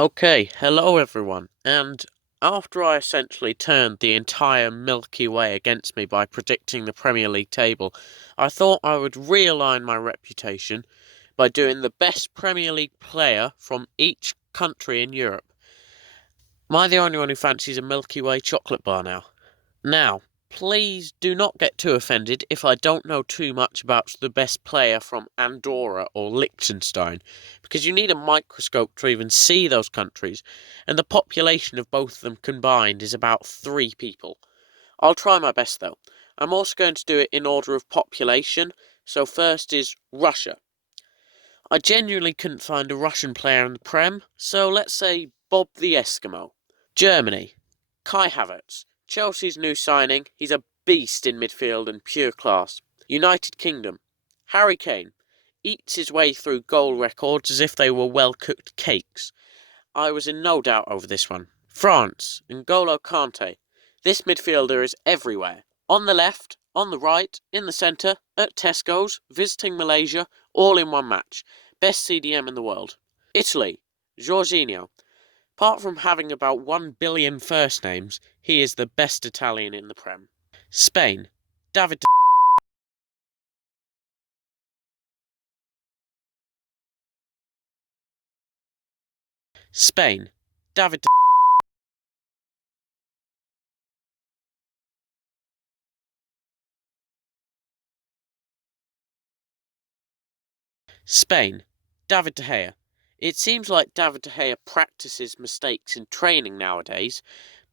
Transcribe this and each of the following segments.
Okay, hello everyone. And after I essentially turned the entire Milky Way against me by predicting the Premier League table, I thought I would realign my reputation by doing the best Premier League player from each country in Europe. Am I the only one who fancies a Milky Way chocolate bar now? Now, please do not get too offended if I don't know too much about the best player from Andorra or Liechtenstein, because you need a microscope to even see those countries, and the population of both of them combined is about 3 people. I'll try my best though. I'm also going to do it in order of population, so first is Russia. I genuinely couldn't find a Russian player in the Prem, so let's say Bob the Eskimo. Germany. Kai Havertz. Chelsea's new signing. He's a beast in midfield and pure class. United Kingdom. Harry Kane. Eats his way through goal records as if they were well-cooked cakes. I was in no doubt over this one. France. N'Golo Kante. This midfielder is everywhere. On the left, on the right, in the centre, at Tesco's, visiting Malaysia, all in one match. Best CDM in the world. Italy. Jorginho. Apart from having about 1 billion first names, he is the best Italian in the Prem. Spain. David. Spain. David. Spain. David De Gea. It seems like David De Gea practices mistakes in training nowadays,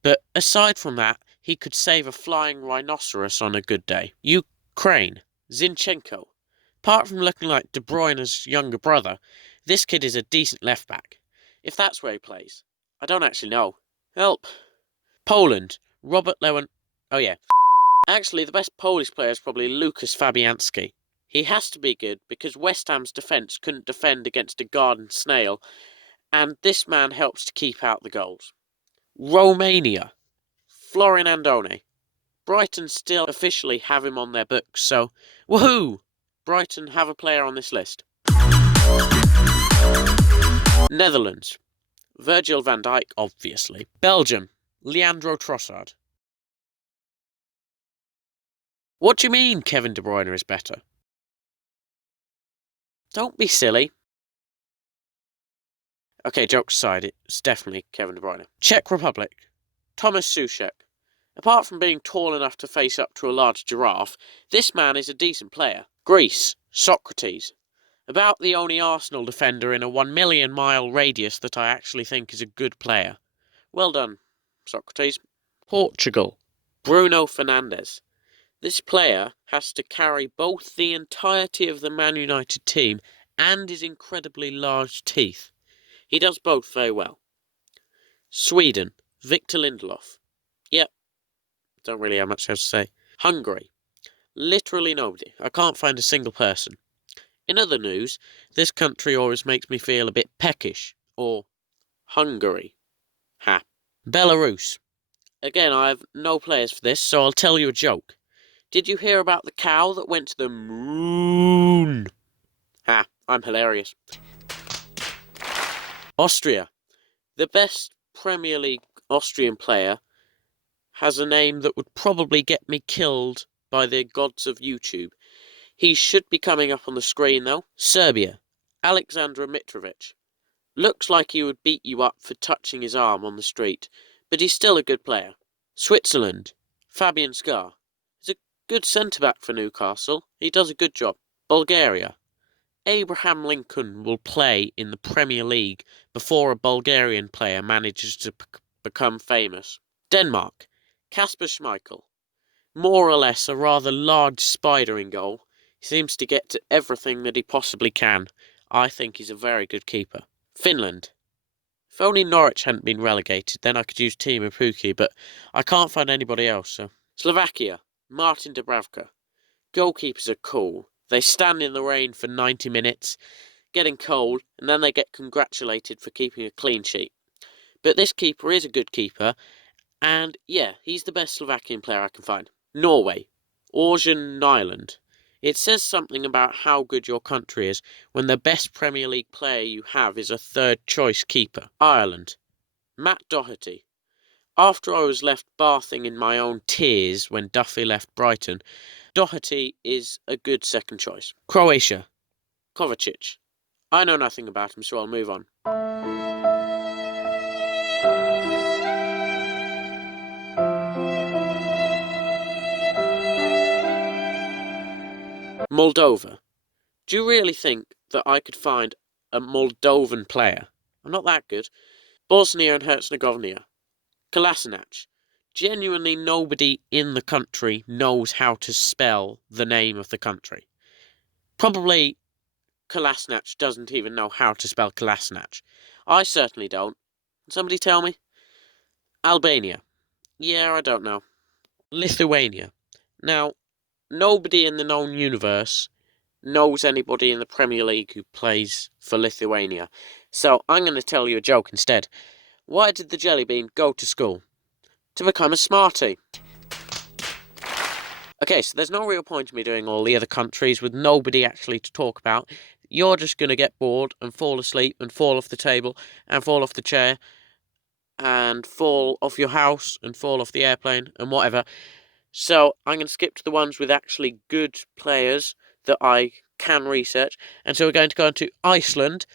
but aside from that, he could save a flying rhinoceros on a good day. Ukraine. Zinchenko. Apart from looking like De Bruyne's younger brother, this kid is a decent left back. If that's where he plays. I don't actually know. Help. Poland. Robert Lewan. Oh yeah. Actually, the best Polish player is probably Lukas Fabianski. He has to be good because West Ham's defence couldn't defend against a garden snail, and this man helps to keep out the goals. Romania. Florin Andone. Brighton still officially have him on their books, so woohoo! Brighton have a player on this list. Netherlands. Virgil van Dijk, obviously. Belgium. Leandro Trossard. What do you mean Kevin De Bruyne is better? Don't be silly. Okay, jokes aside, it's definitely Kevin De Bruyne. Czech Republic. Thomas Souček. Apart from being tall enough to face up to a large giraffe, this man is a decent player. Greece. Socrates. About the only Arsenal defender in a 1 million-mile radius that I actually think is a good player. Well done, Socrates. Portugal. Bruno Fernandes. This player has to carry both the entirety of the Man United team and his incredibly large teeth. He does both very well. Sweden. Victor Lindelof. Yep, don't really have much else to say. Hungary. Literally nobody. I can't find a single person. In other news, this country always makes me feel a bit peckish, or Hungary. Ha. Belarus. Again, I have no players for this, so I'll tell you a joke. Did you hear about the cow that went to the moon? Ha, I'm hilarious. Austria. The best Premier League Austrian player has a name that would probably get me killed by the gods of YouTube. He should be coming up on the screen though. Serbia. Aleksandar Mitrovic. Looks like he would beat you up for touching his arm on the street, but he's still a good player. Switzerland. Fabian Schär. He's a good centre-back for Newcastle. He does a good job. Bulgaria. Abraham Lincoln will play in the Premier League before a Bulgarian player manages to become famous. Denmark. Kasper Schmeichel. More or less a rather large spider in goal. He seems to get to everything that he possibly can. I think he's a very good keeper. Finland. If only Norwich hadn't been relegated, then I could use Teemu Pukki, but I can't find anybody else, so. Slovakia. Martin Dubravka. Goalkeepers are cool. They stand in the rain for 90 minutes, getting cold, and then they get congratulated for keeping a clean sheet. But this keeper is a good keeper, and yeah, he's the best Slovakian player I can find. Norway. Orjan Nyland. It says something about how good your country is when the best Premier League player you have is a third-choice keeper. Ireland. Matt Doherty. After I was left bathing in my own tears when Duffy left Brighton, Doherty is a good second choice. Croatia. Kovacic. I know nothing about him, so I'll move on. Moldova. Do you really think that I could find a Moldovan player? I'm not that good. Bosnia and Herzegovina. Kolasinac. Genuinely nobody in the country knows how to spell the name of the country. Probably Kolasinac doesn't even know how to spell Kolasinac. I certainly don't. Somebody tell me? Albania. Yeah, I don't know. Lithuania. Now, nobody in the known universe knows anybody in the Premier League who plays for Lithuania. So I'm going to tell you a joke instead. Why did the jelly bean go to school? To become a smarty. Okay, so there's no real point in me doing all the other countries with nobody actually to talk about. You're just going to get bored and fall asleep and fall off the table and fall off the chair and fall off your house and fall off the airplane and whatever. So I'm going to skip to the ones with actually good players that I can research. And so we're going to go into Iceland.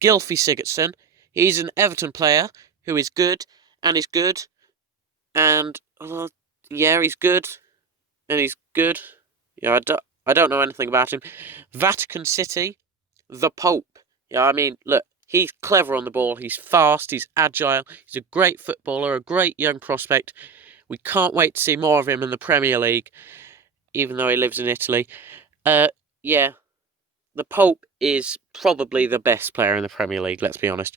Gylfi Sigurdsson. He's an Everton player who is good and is good. And, yeah, he's good. And he's good. Yeah, I don't know anything about him. Vatican City. The Pope. Yeah, I mean, look, he's clever on the ball. He's fast. He's agile. He's a great footballer, a great young prospect. We can't wait to see more of him in the Premier League, even though he lives in Italy. Yeah, the Pope is probably the best player in the Premier League, let's be honest.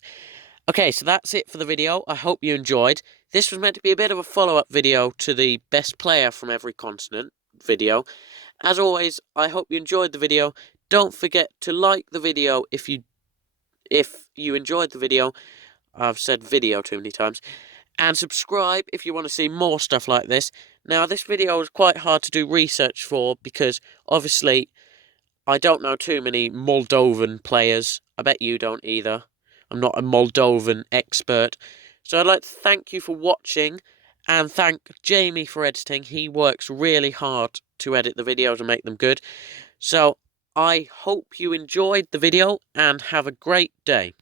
Okay, so that's it for the video. I hope you enjoyed. This was meant to be a bit of a follow-up video to the best player from every continent video. As always, I hope you enjoyed the video. Don't forget to like the video if you enjoyed the video. I've said video too many times. And subscribe if you want to see more stuff like this. Now, this video was quite hard to do research for because, obviously, I don't know too many Moldovan players. I bet you don't either. I'm not a Moldovan expert. So I'd like to thank you for watching and thank Jamie for editing. He works really hard to edit the videos and make them good. So I hope you enjoyed the video and have a great day.